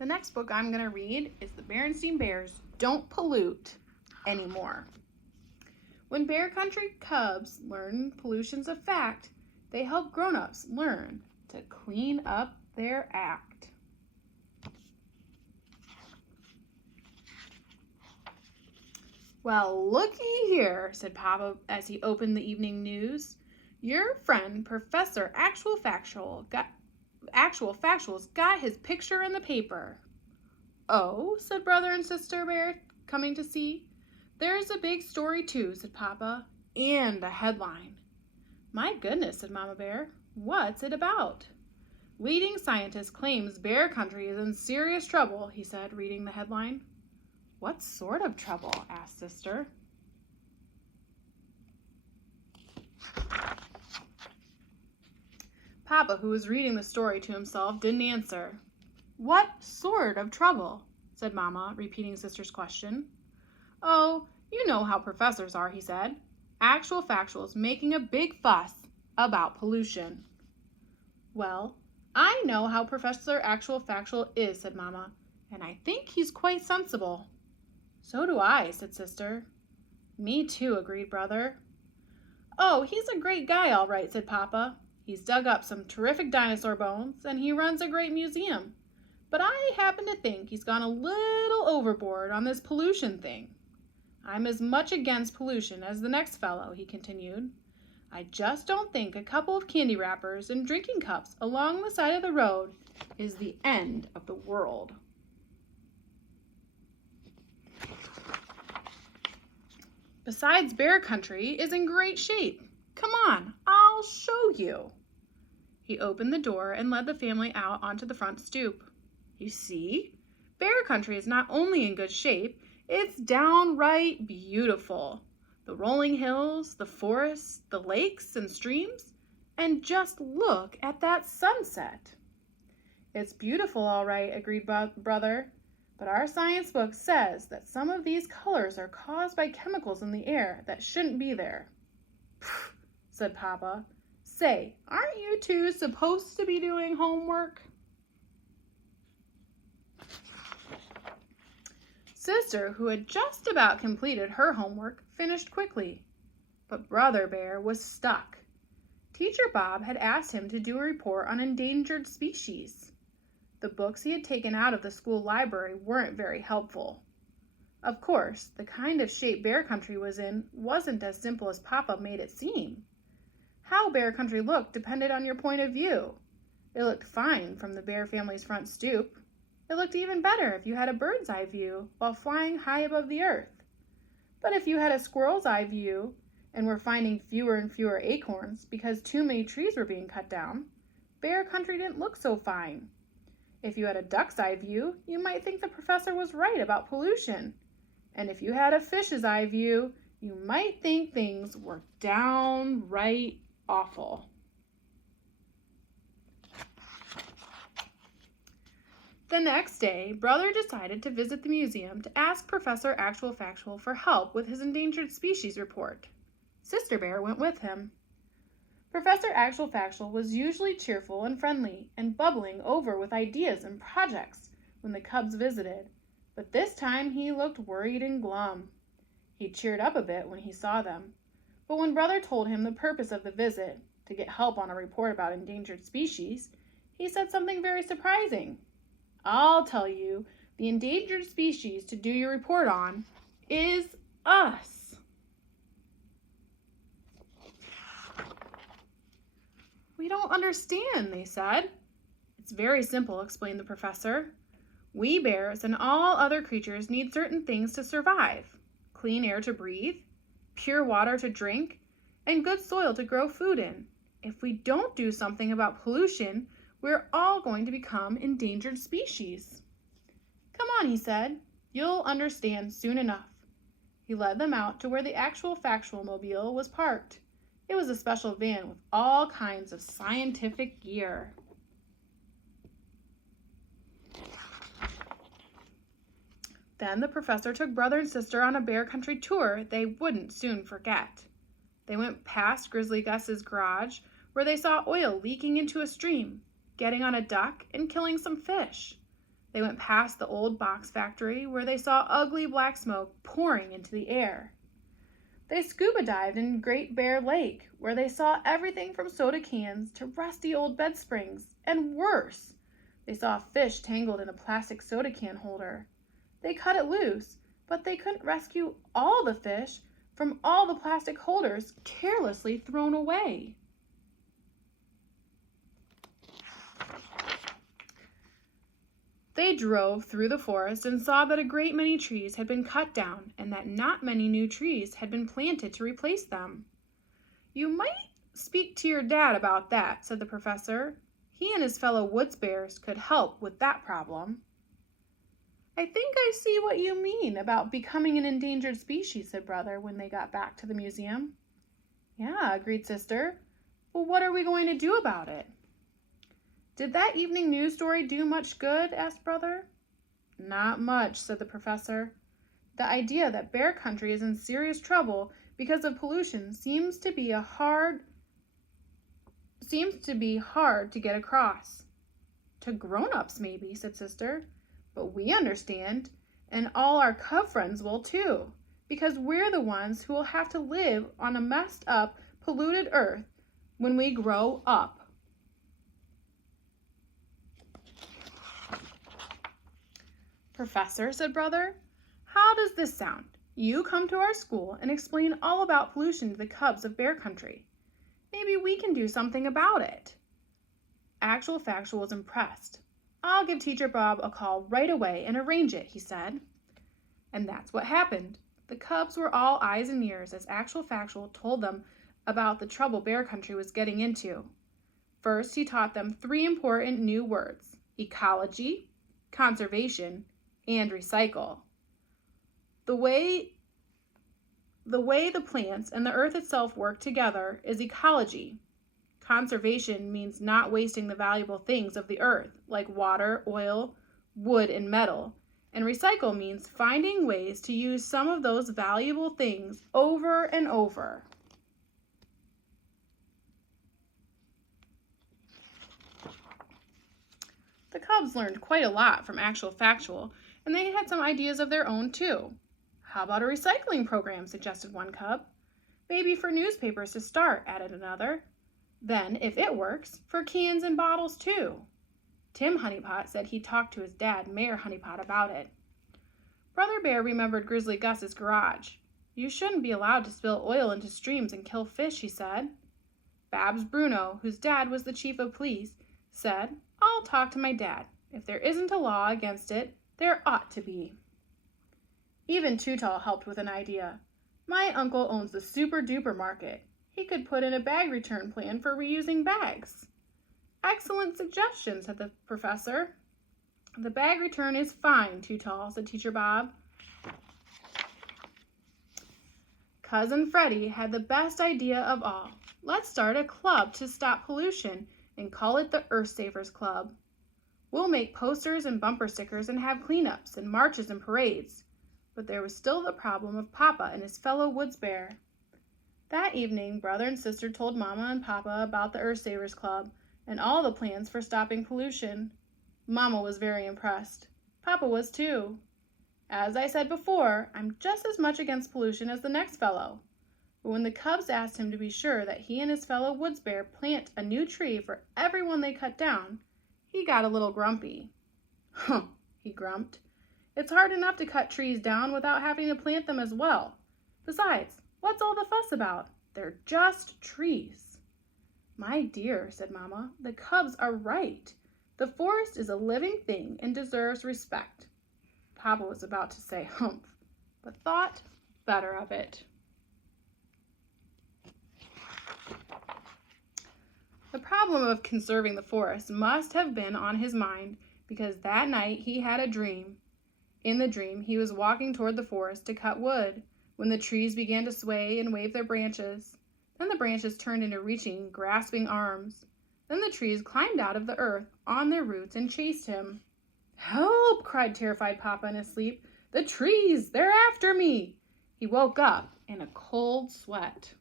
The next book I'm going to read is The Berenstain Bears Don't Pollute Anymore. When bear country cubs learn pollution's a fact, they help grown-ups learn to clean up their act. Well, looky here, said Papa as he opened the evening news. Your friend, Professor Actual Factual's got his picture in the paper. Oh, said Brother and Sister Bear, coming to see. There's a big story too, said Papa, and a headline. My goodness, said Mama Bear. What's it about? Leading scientist claims bear country is in serious trouble, he said, reading the headline. What sort of trouble? Asked Sister. Papa, who was reading the story to himself, didn't answer. What sort of trouble? Said Mama, repeating Sister's question. Oh, you know how professors are, he said. Actual Factual's making a big fuss about pollution. Well, I know how Professor Actual Factual is, said Mama, and I think he's quite sensible. So do I, said Sister. Me too, agreed Brother. Oh, he's a great guy, all right, said Papa. He's dug up some terrific dinosaur bones, and he runs a great museum. But I happen to think he's gone a little overboard on this pollution thing. I'm as much against pollution as the next fellow, he continued. I just don't think a couple of candy wrappers and drinking cups along the side of the road is the end of the world. Besides, bear country is in great shape. Come on, I'll show you. He opened the door and led the family out onto the front stoop. You see, bear country is not only in good shape, it's downright beautiful. The rolling hills, the forests, the lakes and streams, and just look at that sunset. It's beautiful, all right, agreed Brother, but our science book says that some of these colors are caused by chemicals in the air that shouldn't be there. Pfft, said Papa. Say, aren't you two supposed to be doing homework? Sister, who had just about completed her homework, finished quickly. But Brother Bear was stuck. Teacher Bob had asked him to do a report on endangered species. The books he had taken out of the school library weren't very helpful. Of course, the kind of shape bear country was in wasn't as simple as Papa made it seem. How bear country looked depended on your point of view. It looked fine from the bear family's front stoop. It looked even better if you had a bird's eye view while flying high above the earth. But if you had a squirrel's eye view and were finding fewer and fewer acorns because too many trees were being cut down, bear country didn't look so fine. If you had a duck's eye view, you might think the professor was right about pollution. And if you had a fish's eye view, you might think things were downright awful. The next day, Brother decided to visit the museum to ask Professor Actual Factual for help with his endangered species report. Sister Bear went with him. Professor Actual Factual was usually cheerful and friendly and bubbling over with ideas and projects when the cubs visited, but this time he looked worried and glum. He cheered up a bit when he saw them, but when Brother told him the purpose of the visit, to get help on a report about endangered species, he said something very surprising. I'll tell you, the endangered species to do your report on is us. We don't understand, they said. It's very simple, explained the professor. We bears and all other creatures need certain things to survive. Clean air to breathe, pure water to drink, and good soil to grow food in. If we don't do something about pollution, we're all going to become endangered species. Come on, he said. You'll understand soon enough. He led them out to where the Actual Factual mobile was parked. It was a special van with all kinds of scientific gear. Then the professor took Brother and Sister on a bear country tour they wouldn't soon forget. They went past Grizzly Gus's garage, where they saw oil leaking into a stream, getting on a duck and killing some fish. They went past the old box factory where they saw ugly black smoke pouring into the air. They scuba dived in Great Bear Lake, where they saw everything from soda cans to rusty old bed springs, and worse. They saw a fish tangled in a plastic soda can holder. They cut it loose, but they couldn't rescue all the fish from all the plastic holders carelessly thrown away. They drove through the forest and saw that a great many trees had been cut down and that not many new trees had been planted to replace them. "You might speak to your dad about that," said the professor. "He and his fellow woods bears could help with that problem." "I think I see what you mean about becoming an endangered species," said Brother when they got back to the museum. "Yeah," agreed Sister. "Well, what are we going to do about it?" "Did that evening news story do much good?" asked Brother. "Not much," said the professor. "The idea that bear country is in serious trouble because of pollution seems to be hard to get across." "To grown-ups, maybe," said Sister. "But we understand, and all our cub friends will too, because we're the ones who will have to live on a messed up, polluted earth when we grow up." "Professor," said Brother, "how does this sound? You come to our school and explain all about pollution to the cubs of bear country. Maybe we can do something about it." Actual Factual was impressed. "I'll give Teacher Bob a call right away and arrange it," he said. And that's what happened. The cubs were all eyes and ears as Actual Factual told them about the trouble bear country was getting into. First, he taught them 3 important new words: ecology, conservation, and recycle. The way the plants and the earth itself work together is ecology. Conservation means not wasting the valuable things of the earth, like water, oil, wood, and metal. And recycle means finding ways to use some of those valuable things over and over. The cubs learned quite a lot from Actual Factual, and they had some ideas of their own too. "How about a recycling program?" suggested one cub. "Maybe for newspapers to start," added another. "Then, if it works, for cans and bottles too." Tim Honeypot said he'd talk to his dad, Mayor Honeypot, about it. Brother Bear remembered Grizzly Gus's garage. "You shouldn't be allowed to spill oil into streams and kill fish," he said. Babs Bruno, whose dad was the chief of police, said, "I'll talk to my dad. If there isn't a law against it, there ought to be." Even Too Tall helped with an idea. "My uncle owns the Super Duper Market. He could put in a bag return plan for reusing bags." "Excellent suggestion," said the professor. "The bag return is fine, Too Tall," said Teacher Bob. Cousin Freddie had the best idea of all. "Let's start a club to stop pollution and call it the Earth Savers Club. We'll make posters and bumper stickers and have cleanups and marches and parades." But there was still the problem of Papa and his fellow woods bear. That evening, Brother and Sister told Mama and Papa about the Earth Savers Club and all the plans for stopping pollution. Mama was very impressed. Papa was too. "As I said before, I'm just as much against pollution as the next fellow." But when the cubs asked him to be sure that he and his fellow woods bear plant a new tree for every one they cut down, he got a little grumpy. "Humph," he grumped. "It's hard enough to cut trees down without having to plant them as well. Besides, what's all the fuss about? They're just trees." "My dear," said Mama, "the cubs are right. The forest is a living thing and deserves respect." Papa was about to say humph, but thought better of it. The problem of conserving the forest must have been on his mind because that night he had a dream. In the dream, he was walking toward the forest to cut wood when the trees began to sway and wave their branches. Then the branches turned into reaching, grasping arms. Then the trees climbed out of the earth on their roots and chased him. "Help!" cried terrified Papa in his sleep. "The trees! They're after me!" He woke up in a cold sweat.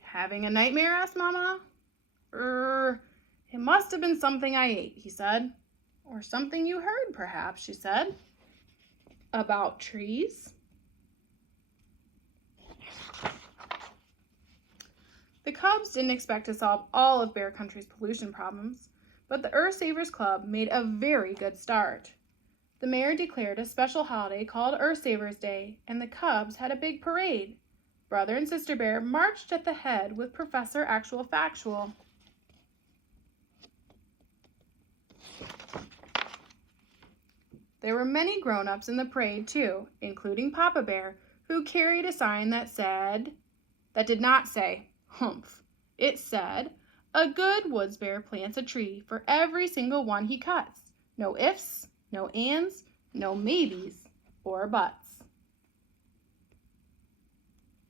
"Having a nightmare?" asked Mama. must have been something I ate, he said. Or something you heard, perhaps, she said. About trees? The Cubs didn't expect to solve all of Bear Country's pollution problems, but the Earth Savers Club made a very good start. The mayor declared a special holiday called Earth Savers Day, and the Cubs had a big parade. Brother and Sister Bear marched at the head with Professor Actual Factual. There were many grown-ups in the parade, too, including Papa Bear, who carried a sign that did not say, humph. It said, a good woods bear plants a tree for every single one he cuts. No ifs, no ands, no maybes, or buts.